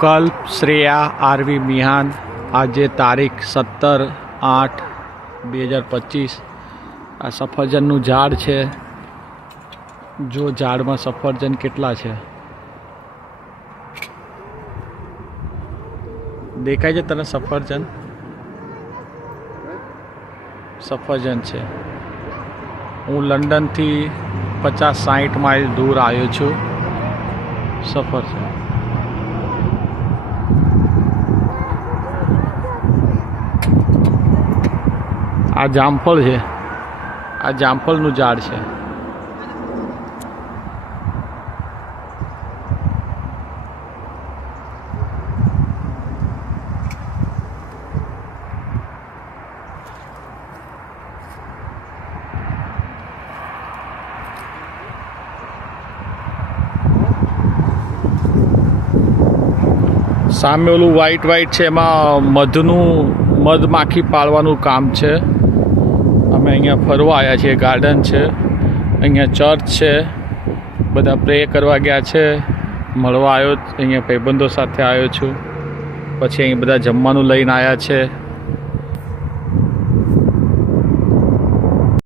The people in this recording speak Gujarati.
કલ્પ, શ્રેયા, આરવી, મિહાન. આજે તારીખ 17/8/2025. આ સફરજનનું ઝાડ છે. જો ઝાડમાં સફરજન કેટલા છે દેખાય છે તને? સફરજન છે. હું લંડનથી 50-60 માઇલ દૂર આવ્યો છું. સફરજન આ જામફળ છે. આ જામફળનું ઝાડ છે. સામે ઓલું વ્હાઈટ છે એમાં મધમાખી પાળવાનું કામ છે. અમે અહીંયા ફરવા આવ્યા છીએ. ગાર્ડન છે, અહીંયા ચર્ચ છે, બધા પ્રે કરવા ગયા છે. મળવા આવ્યો, અહીંયા ભાઈબંધો સાથે આવ્યો છું. પછી અહીં બધા જમવાનું લઈને આવ્યા છે.